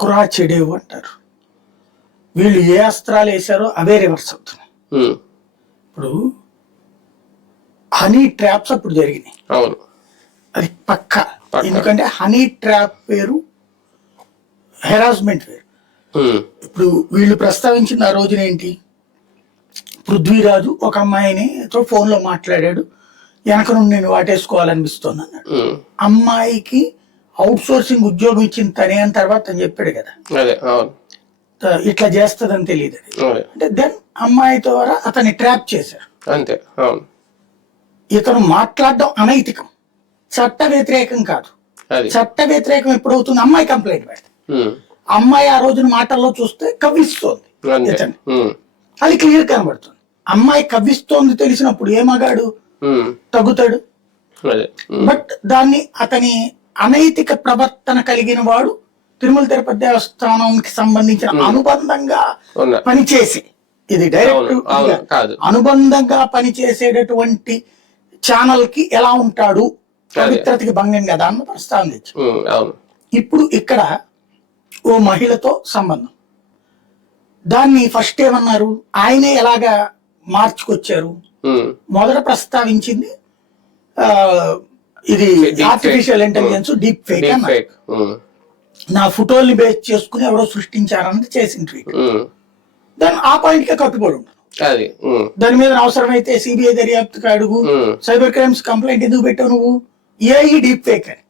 కురా చెడేవు అంటారు. వీళ్ళు ఏ అస్త్రాలు వేశారో అవే రివర్స్ అవుతున్నాయి. ఇప్పుడు హనీ ట్రాప్స్ అప్పుడు జరిగినాయి, అది పక్క. ఎందుకంటే హనీ ట్రాప్ వేరు, హెరాస్మెంట్ వేరు. ఇప్పుడు వీళ్ళు ప్రస్తావించిన ఆ రోజున ఏంటి, పృథ్వీరాజు ఒక అమ్మాయిని ఫోన్ లో మాట్లాడాడు, వెనక నుండి నేను వాటేసుకోవాలనిపిస్తుంది అన్నాడు. అమ్మాయికి అవుట్ సోర్సింగ్ ఉద్యోగం ఇచ్చిన తనే అని తర్వాత అని చెప్పాడు కదా, ఇట్లా చేస్తుందని తెలియదు. అంటే దెన్ అమ్మాయి ద్వారా అతన్ని ట్రాప్ చేశారు. అంతే. ఇతను మాట్లాడడం అనైతికం, చట్ట వ్యతిరేకం కాదు. చట్ట వ్యతిరేకం ఎప్పుడవుతుంది, అమ్మాయి కంప్లైంట్ పెడతాయి. అమ్మాయి ఆ రోజున మాటల్లో చూస్తే కవ్విస్తోంది ఇతన్ని, అది క్లియర్ కనబడుతుంది. అమ్మాయి కవ్విస్తోంది తెలిసినప్పుడు ఏ మగాడు తగ్గుతాడు. బట్ దాన్ని అతని అనైతిక ప్రవర్తన కలిగిన వాడు తిరుమల తిరుపతి దేవస్థానానికి సంబంధించిన అనుబంధంగా పనిచేసి, ఇది డైరెక్ట్ అనుబంధంగా పనిచేసేటటువంటి ఛానల్ కి ఎలా ఉంటాడు, పవిత్రతకి భంగం కదా అన్న ప్రస్తావించు. ఇప్పుడు ఇక్కడ ఓ మహిళతో సంబంధం, దాన్ని ఫస్ట్ ఏమన్నారు, ఆయనే ఎలాగా మార్చుకొచ్చారు. మొదట ప్రస్తావించింది ఇది ఆర్టిఫిషియల్ ఇంటెలిజెన్స్, డీప్ ఫేక్ అన్నారు. నా ఫోటోల్ని బేస్ చేసుకుని ఎవరో సృష్టించారన్నది చేసిన ట్వీట్. దాన్ని ఆ పాయింట్ కే కట్టుబడి ఉన్నాను. దాని మీద అవసరమైతే సిబిఐ దర్యాప్తుకు అడుగు, సైబర్ క్రైమ్స్ కంప్లైంట్ ఎందుకు పెట్టావు నువ్వు, ఏఐ డీప్ ఫేక్ అని.